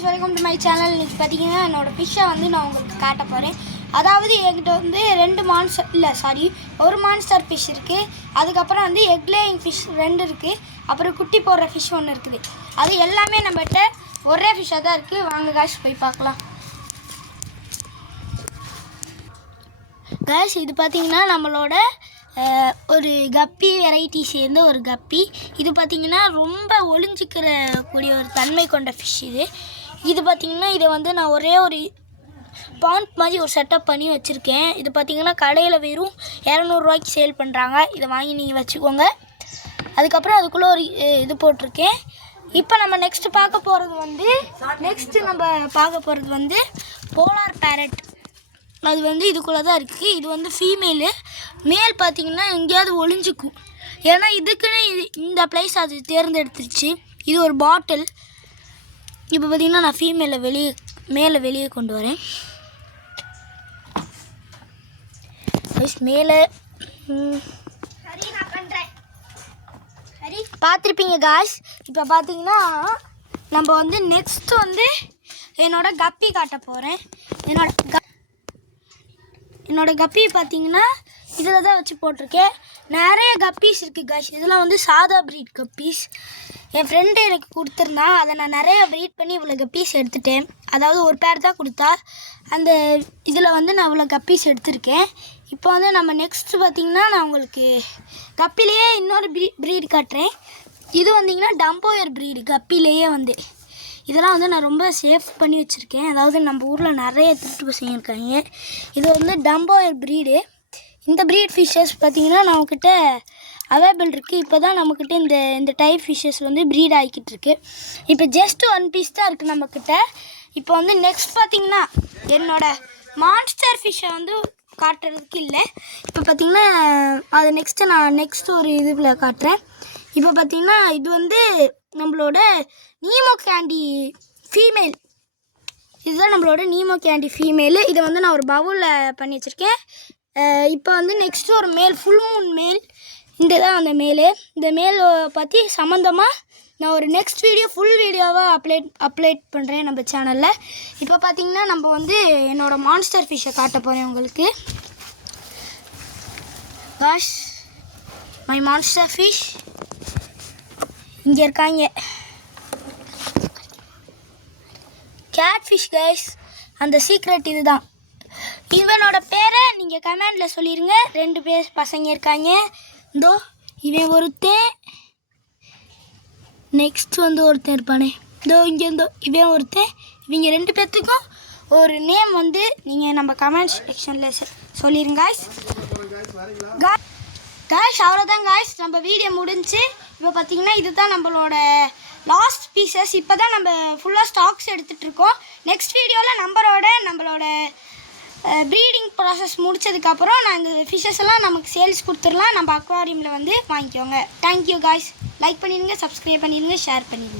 guys, welcome to my channel. இன்னைக்கு பாத்தீங்கன்னா என்னோட ஃபிஷ்ஷை வந்து நான் உங்களுக்கு காட்ட போறேன். அதாவது என்கிட்ட வந்து ஒரு மான்ஸ்டர் ஃபிஷ் இருக்கு. அதுக்கு அப்புறம் வந்து எக் லேயிங் ஃபிஷ் 2 இருக்கு. அப்புறம் குட்டி போடுற ஃபிஷ் 1 இருக்குது. அது எல்லாமே நம்மகிட்ட ஒரே ஃபிஷ்ஷா தான் இருக்கு. வாங்க guys போய் பார்க்கலாம். guys இது பாத்தீங்கன்னா நம்மளோட ஒரு கப்பி வெரைட்டி சேர்ந்த ஒரு கப்பி. இது பார்த்திங்கன்னா ரொம்ப ஒளிஞ்சிக்கிற கூடிய ஒரு தன்மை கொண்ட ஃபிஷ் இது பார்த்திங்கன்னா இதை வந்து நான் ஒரே ஒரு பாண்ட் மாதிரி ஒரு செட்டப் பண்ணி வச்சுருக்கேன். இது பார்த்திங்கன்னா கடையில் வெறும் 200 ரூபாய்க்கு சேல் பண்ணுறாங்க. இதை வாங்கி நீங்கள் வச்சுக்கோங்க. அதுக்கப்புறம் அதுக்குள்ளே ஒரு இது போட்டிருக்கேன். இப்போ நம்ம நெக்ஸ்ட்டு பார்க்க போகிறது வந்து போலார் பேரட். அது வந்து இதுக்குள்ளே தான் இருக்குது. இது வந்து ஃபீமேலு. மேல் பார்த்திங்கன்னா எங்கேயாவது ஒளிஞ்சிக்கும். ஏன்னா இதுக்குன்னு இந்த ப்ளேஸ் அது தேர்ந்தெடுத்துருச்சு. இது ஒரு பாட்டில். இப்போ பார்த்திங்கன்னா நான் மேலே வெளியே கொண்டு வரேன். மேலே பார்த்துருப்பீங்க காய்ஸ். இப்போ பார்த்திங்கன்னா நம்ம வந்து நெக்ஸ்ட் வந்து என்னோடய கப்பி காட்ட போகிறேன். என்னோட கப்பி பார்த்திங்கன்னா இதில் தான் வச்சு போட்டிருக்கேன். நிறைய கப்பீஸ் இருக்குது காய்ஸ். இதெல்லாம் வந்து சாதா ப்ரீட் கப்பீஸ். என் ஃப்ரெண்டு எனக்கு கொடுத்துருந்தான். அதை நான் நிறைய ப்ரீட் பண்ணி இவ்வளோ கப்பீஸ் எடுத்துட்டேன். அதாவது ஒரு பேர் தான் கொடுத்தா. அந்த இதில் வந்து நான் இவ்வளோ கப்பீஸ் எடுத்திருக்கேன். இப்போ வந்து நம்ம நெக்ஸ்ட்டு பார்த்திங்கன்னா நான் உங்களுக்கு கப்பிலேயே இன்னொரு ப்ரீடு காட்டுறேன். இது வந்திங்கன்னா டம்போயர் ப்ரீடு கப்பிலேயே வந்து. இதெல்லாம் வந்து நான் ரொம்ப சேஃப் பண்ணி வச்சுருக்கேன். அதாவது நம்ம ஊரில் நிறைய திருட்டு பசங்க இருக்காங்க. இது வந்து டம்போயர் ப்ரீடு. இந்த ப்ரீட் ஃபிஷ்ஷஸ் பார்த்திங்கன்னா நம்மக்கிட்ட அவைலபிள் இருக்குது. இப்போ தான் நம்மக்கிட்ட இந்த டைப் ஃபிஷ்ஷஸ் வந்து ப்ரீட் ஆகிக்கிட்டு இருக்கு. இப்போ ஜஸ்ட் 1 பீஸ் தான் இருக்குது நம்மக்கிட்ட. இப்போ வந்து நெக்ஸ்ட் பார்த்திங்கன்னா என்னோடய மான்ஸ்டர் ஃபிஷ்ஷை வந்து காட்டுறதுக்கு இல்லை. இப்போ பார்த்திங்கன்னா அது நெக்ஸ்ட்டு ஒரு இதில் காட்டுறேன். இப்போ பார்த்திங்கன்னா இது வந்து நம்மளோட நீமோ கேண்டி ஃபீமேல். இதுதான் நம்மளோட நீமோ கேண்டி ஃபீமேலு. இதை வந்து நான் ஒரு பவுலில் பண்ணி வச்சுருக்கேன். இப்போ வந்து நெக்ஸ்ட்டு ஒரு மேல், ஃபுல் மூன் மேல். இந்த தான் அந்த மேலு. இந்த மேல் பற்றி சம்மந்தமாக நான் ஒரு நெக்ஸ்ட் ஃபுல் வீடியோவாக அப்லோட் பண்ணுறேன் நம்ம சேனலில். இப்போ பார்த்திங்கன்னா நம்ம வந்து என்னோடய மான்ஸ்டர் ஃபிஷ்ஷை காட்ட போகிறேன் உங்களுக்கு. காஷ் மை மான்ஸ்டர் ஃபிஷ் இங்கே இருக்காங்க. Gate fish guys. அந்த சீக்ரெட் இது தான். இவனோட பேரை நீங்கள் கமெண்டில் சொல்லிடுங்க. 2 பேர் பசங்க இருக்காங்க. இதோ இவன் ஒருத்தன். நெக்ஸ்ட் வந்து ஒருத்தன் இருப்பானே. இவன் ஒருத்தன். இவங்க 2 பேர்த்துக்கும் ஒரு நேம் வந்து நீங்கள் நம்ம கமெண்ட் செக்ஷனில் சொல்லிடுங்க காய்ஸ். அவ்வளோதான் காய்ஸ், நம்ம வீடியோ முடிஞ்சு. இப்போ பார்த்திங்கன்னா இதுதான் நம்மளோட லாஸ்ட் பீசஸ். இப்போ தான் நம்ம ஃபுல்லாக ஸ்டாக்ஸ் எடுத்துகிட்ருக்கோம். நெக்ஸ்ட் வீடியோவில் நம்மளோட ப்ரீடிங் ப்ராசஸ் முடித்ததுக்கப்புறம் நான் இந்த ஃபிஷ்ஷஸ் எல்லாம் நமக்கு சேல்ஸ் கொடுத்துடலாம். நம்ம அக்வாரியமில் வந்து வாங்கிக்கோங்க. Thank you guys. லைக் பண்ணிடுங்க, சப்ஸ்கிரைப் பண்ணிடுங்க, ஷேர் பண்ணிடுங்க.